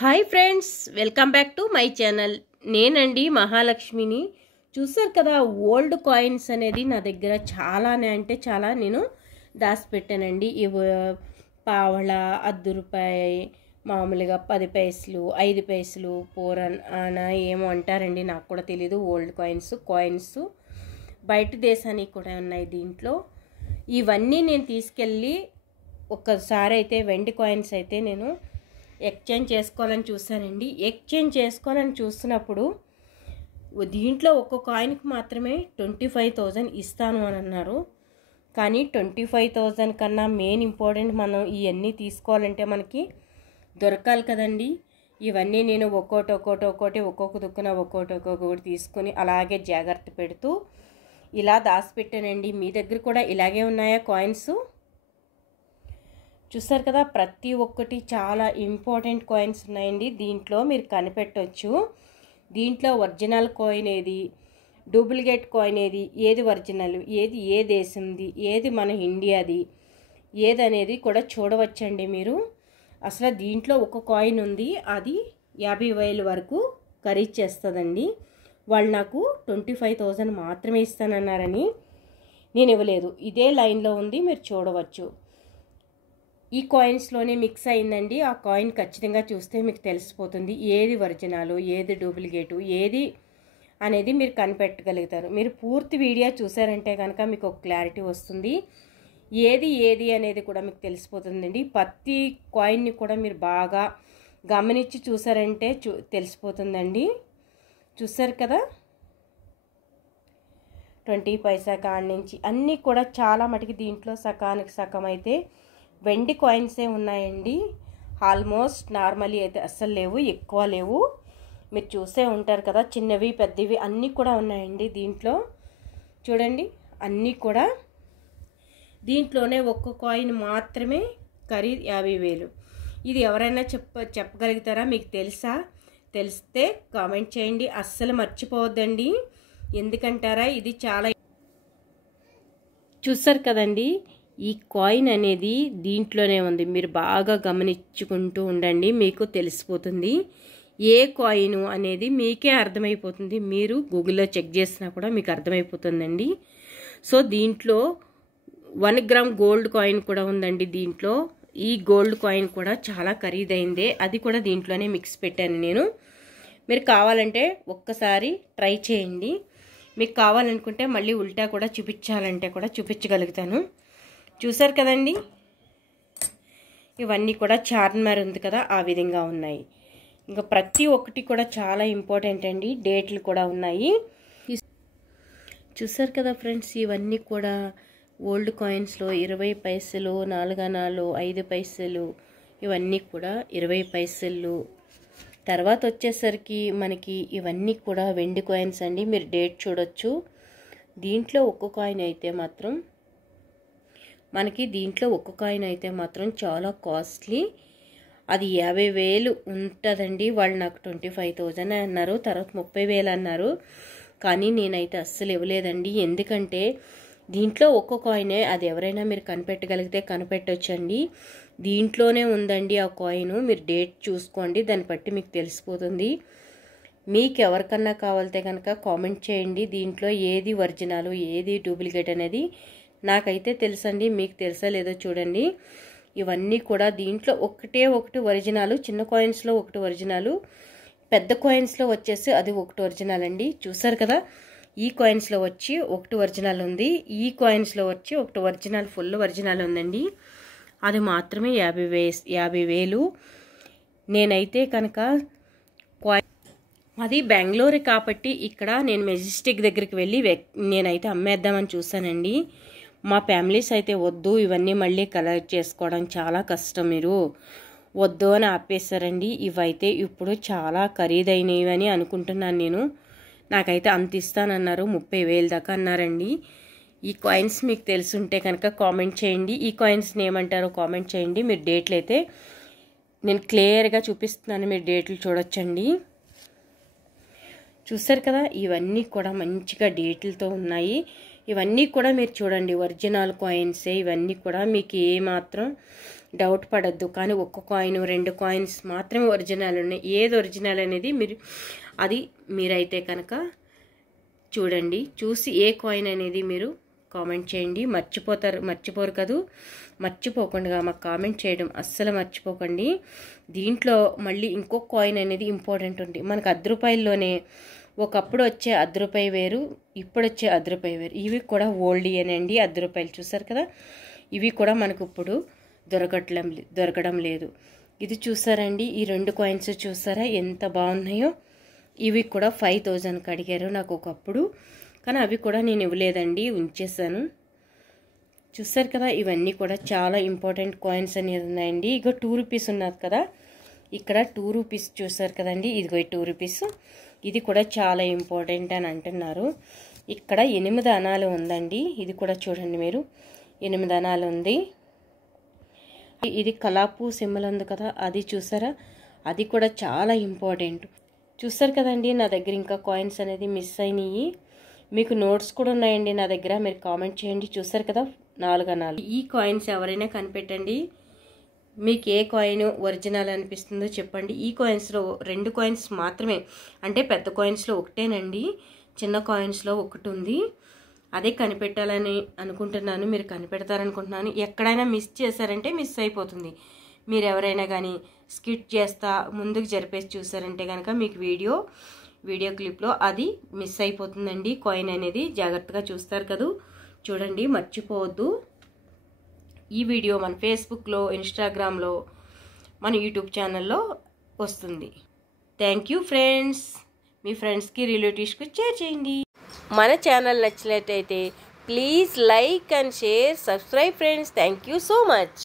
Hi friends, welcome back to my channel. నేనండి మహాలక్ష్మిని. చూసారు కదా, ఓల్డ్ కాయిన్స్ అనేది నా దగ్గర చాలానే అంటే చాలా నేను దాచిపెట్టానండి. ఇవి పావళ, ₹10, మామూలుగా 10 పైసలు, 5 పైసలు, పూరణ ఏమో అంటారండి, నాకు కూడా తెలీదు. ఓల్డ్ కాయిన్స్ బయట దేశానికి కూడా ఉన్నాయి దీంట్లో. ఇవన్నీ నేను తీసుకెళ్ళి ఒక్కసారి అయితే వెండి కాయిన్స్ అయితే నేను ఎక్స్చేంజ్ చేసుకోవాలని చూశానండి. ఎక్స్చేంజ్ చేసుకోవాలని చూసినప్పుడు దీంట్లో ఒక్క కాయిన్కి మాత్రమే 25,000 ఇస్తాను అని అన్నారు. కానీ 25,000 కన్నా మెయిన్ ఇంపార్టెంట్, మనం ఇవన్నీ తీసుకోవాలంటే మనకి దొరకాలి కదండి. ఇవన్నీ నేను ఒక్కొక్క దుక్కున ఒక్కొక్కటి తీసుకొని అలాగే జాగ్రత్త పెడుతూ ఇలా దాచిపెట్టానండి. మీ దగ్గర కూడా ఇలాగే ఉన్నాయా కాయిన్స్? చూసారు కదా, ప్రతి ఒక్కటి చాలా ఇంపార్టెంట్ కాయిన్స్ ఉన్నాయండి. దీంట్లో మీరు కనిపెట్టవచ్చు. దీంట్లో ఒరిజినల్ కాయిన్ ఏది, డూప్లికేట్ కాయిన్ ఏది, ఏది ఒరిజినల్, ఏది ఏ దేశంది, ఏది మన ఇండియాది, ఏది అనేది కూడా చూడవచ్చండి మీరు. అసలు దీంట్లో ఒక కాయిన్ ఉంది, అది 50,000 వరకు ఖరీదు చేస్తుందండి. వాళ్ళు నాకు 25,000 మాత్రమే ఇస్తానన్నారని నేను ఇవ్వలేదు. ఇదే లైన్లో ఉంది, మీరు చూడవచ్చు. ఈ కాయిన్స్లోనే మిక్స్ అయిందండి. ఆ కాయిన్ ఖచ్చితంగా చూస్తే మీకు తెలిసిపోతుంది ఏది ఒరిజినల్, ఏది డూప్లికేటు, ఏది అనేది మీరు కనిపెట్టగలుగుతారు. మీరు పూర్తి వీడియో చూసారంటే కనుక మీకు ఒక క్లారిటీ వస్తుంది. ఏది అనేది కూడా మీకు తెలిసిపోతుందండి. ప్రతి కాయిన్ని కూడా మీరు బాగా గమనించి చూసారంటే తెలిసిపోతుందండి. చూసారు కదా, 20 పైసా కాడి నుంచి అన్నీ కూడా చాలా మటుకు దీంట్లో సకానికి సగం అయితే వెండి కాయిన్సే ఉన్నాయండి. ఆల్మోస్ట్ నార్మల్లీ అయితే అస్సలు లేవు, ఎక్కువ లేవు. మీరు చూసే ఉంటారు కదా, చిన్నవి పెద్దవి అన్నీ కూడా ఉన్నాయండి దీంట్లో. చూడండి, అన్నీ కూడా దీంట్లోనే ఒక్క కాయిన్ మాత్రమే ఖరీదు 50,000. ఇది ఎవరైనా చెప్పగలుగుతారా? మీకు తెలుసా? తెలిస్తే కామెంట్ చేయండి. అస్సలు మర్చిపోవద్దండి. ఎందుకంటారా, ఇది చాలా చూసారు కదండి. ఈ కాయిన్ అనేది దీంట్లోనే ఉంది. మీరు బాగా గమనించుకుంటూ ఉండండి, మీకు తెలిసిపోతుంది ఏ కాయిన్ అనేది. మీకే అర్థమైపోతుంది. మీరు గూగుల్లో చెక్ చేసినా కూడా మీకు అర్థమైపోతుందండి. సో దీంట్లో 1 గ్రామ్ గోల్డ్ కాయిన్ కూడా ఉందండి దీంట్లో. ఈ గోల్డ్ కాయిన్ కూడా చాలా ఖరీదైందే, అది కూడా దీంట్లోనే మిక్స్ పెట్టాను నేను. మీరు కావాలంటే ఒక్కసారి ట్రై చేయండి. మీకు కావాలనుకుంటే మళ్ళీ ఉల్టా కూడా చూపించాలంటే కూడా చూపించగలుగుతాను. చూసారు కదండి, ఇవన్నీ కూడా చార్మినార్ ఉంది కదా, ఆ విధంగా ఉన్నాయి. ఇంకా ప్రతి ఒక్కటి కూడా చాలా ఇంపార్టెంట్ అండి. డేట్లు కూడా ఉన్నాయి. చూసారు కదా ఫ్రెండ్స్, ఇవన్నీ కూడా ఓల్డ్ కాయిన్స్లో 20 పైసలు, 4 అణాలు, 5 పైసలు, ఇవన్నీ కూడా 20 పైసలు. తర్వాత వచ్చేసరికి మనకి ఇవన్నీ కూడా వెండి కాయిన్స్ అండి. మీరు డేట్ చూడొచ్చు. దీంట్లో ఒక్క కాయిన్ అయితే మాత్రం చాలా కాస్ట్లీ. అది 50,000 ఉంటుందండి. వాళ్ళు నాకు 25,000 అన్నారు, తర్వాత 30,000 అన్నారు. కానీ నేనైతే అస్సలు ఇవ్వలేదండి. ఎందుకంటే దీంట్లో ఒక్క కాయినే, అది ఎవరైనా మీరు కనిపెట్టగలిగితే కనిపెట్టొచ్చండి. దీంట్లోనే ఉందండి ఆ కాయిన్. మీరు డేట్ చూసుకోండి, దాన్ని బట్టి మీకు తెలిసిపోతుంది. మీకు ఎవరికన్నా కావాలితే కనుక కామెంట్ చేయండి. దీంట్లో ఏది ఒరిజినల్, ఏది డూప్లికేట్ అనేది నాకైతే తెలుసండి. మీకు తెలుసా లేదో చూడండి. ఇవన్నీ కూడా దీంట్లో ఒకటి ఒరిజినల్. చిన్న కాయిన్స్లో ఒకటి ఒరిజినల్, పెద్ద కాయిన్స్లో వచ్చేసి అది ఒకటి ఒరిజినల్ అండి. చూసారు కదా, ఈ కాయిన్స్లో వచ్చి ఒకటి ఒరిజినల్ ఉంది, ఈ కాయిన్స్లో వచ్చి ఒకటి ఒరిజినల్, ఫుల్ ఒరిజినల్ ఉందండి. అది మాత్రమే 50,000. నేనైతే కనుక అది బెంగళూరు కాబట్టి ఇక్కడ నేను మెజెస్టిక్ దగ్గరికి వెళ్ళి నేనైతే అమ్మేద్దామని చూసానండి. మా ఫ్యామిలీస్ అయితే వద్దు, ఇవన్నీ మళ్ళీ కలెక్ట్ చేసుకోవడం చాలా కష్టం, మీరు వద్దు అని ఆపేశారండి. ఇవైతే ఇప్పుడు చాలా ఖరీదైనవి అని అనుకుంటున్నాను నేను. నాకైతే అంత ఇస్తానన్నారు, 30,000 దాకా అన్నారండి. ఈ కాయిన్స్ మీకు తెలుసుంటే కనుక కామెంట్ చేయండి. ఈ కాయిన్స్ని ఏమంటారో కామెంట్ చేయండి. మీరు డేట్లు అయితే నేను క్లియర్గా చూపిస్తున్నాను, మీరు డేట్లు చూడొచ్చండి. చూసారు కదా, ఇవన్నీ కూడా మంచిగా డేట్లతో ఉన్నాయి. ఇవన్నీ కూడా మీరు చూడండి, ఒరిజినల్ కాయిన్సే. ఇవన్నీ కూడా మీకు ఏమాత్రం డౌట్ పడద్దు. కానీ ఒక్క కాయిన్ 2 కాయిన్స్ మాత్రమే ఒరిజినల్ ఉన్నాయి. ఏది ఒరిజినల్ అనేది మీరైతే కనుక చూడండి. చూసి ఏ కాయిన్ అనేది మీరు కామెంట్ చేయండి. మర్చిపోరు కదూ. మర్చిపోకుండా మాకు కామెంట్ చేయడం అస్సలు మర్చిపోకండి. దీంట్లో మళ్ళీ ఇంకొక కాయిన్ అనేది ఇంపార్టెంట్ ఉంది. మనకు రూ. 10 ఒకప్పుడు వచ్చే రూ. 10 వేరు, ఇప్పుడు వచ్చే రూ. 10 వేరు. ఇవి కూడా ఓల్డ్యేనండి. రూ. 10 చూసారు కదా. ఇవి కూడా మనకు ఇప్పుడు దొరకడం లేదు. ఇది చూసారండి, ఈ 2 కాయిన్స్ చూసారా ఎంత బాగున్నాయో. ఇవి కూడా 5000కి అడిగారు నాకు ఒకప్పుడు, కానీ అవి కూడా నేను ఇవ్వలేదండి, ఉంచేసాను. చూసారు కదా, ఇవన్నీ కూడా చాలా ఇంపార్టెంట్ కాయిన్స్ అనేది ఉన్నాయండి. ఇగో రూ. 2 ఉన్నది కదా, ఇక్కడ రూ. 2 చూసారు కదండి. ఇదిగో రూ. 2. ఇది కూడా చాలా ఇంపార్టెంట్ అని అంటున్నారు. ఇక్కడ 8 అణాలు ఉందండి. ఇది కూడా చూడండి మీరు, 8 అణాలు ఉంది. ఇది కలాపు సింబల్ ఉంది కదా, అది చూసారా, అది కూడా చాలా ఇంపార్టెంట్. చూసారు కదండి, నా దగ్గర ఇంకా కాయిన్స్ అనేది మిస్ అయినాయి. మీకు నోట్స్ కూడా ఉన్నాయండి నా దగ్గర, మీరు కామెంట్ చేయండి. చూసారు కదా, 4 అణాలు. ఈ కాయిన్స్ ఎవరైనా కనిపెట్టండి. మీకు ఏ కాయిన్ ఒరిజినల్ అనిపిస్తుందో చెప్పండి. ఈ కాయిన్స్లో 2 కాయిన్స్ మాత్రమే, అంటే పెద్ద కాయిన్స్లో ఒకటేనండి, చిన్న కాయిన్స్లో ఒకటి ఉంది. అదే కనిపెట్టాలని అనుకుంటున్నాను. మీరు కనిపెడతారనుకుంటున్నాను. ఎక్కడైనా మిస్ చేశారంటే మిస్ అయిపోతుంది. మీరు ఎవరైనా కానీ స్కిట్ చేస్తా ముందుకు జరిపేసి చూసారంటే కనుక మీకు వీడియో క్లిప్లో అది మిస్ అయిపోతుందండి. కాయిన్ అనేది జాగ్రత్తగా చూస్తారు కదా, చూడండి, మర్చిపోవద్దు. ఈ వీడియో మన ఫేస్బుక్లో, ఇన్స్టాగ్రామ్లో, మన యూట్యూబ్ ఛానల్లో వస్తుంది. Thank you friends. మీ ఫ్రెండ్స్కి, రిలేటివ్స్కి షేర్ చేయండి. మన ఛానల్ నచ్చినట్లయితే please like and share, subscribe friends. Thank you so much.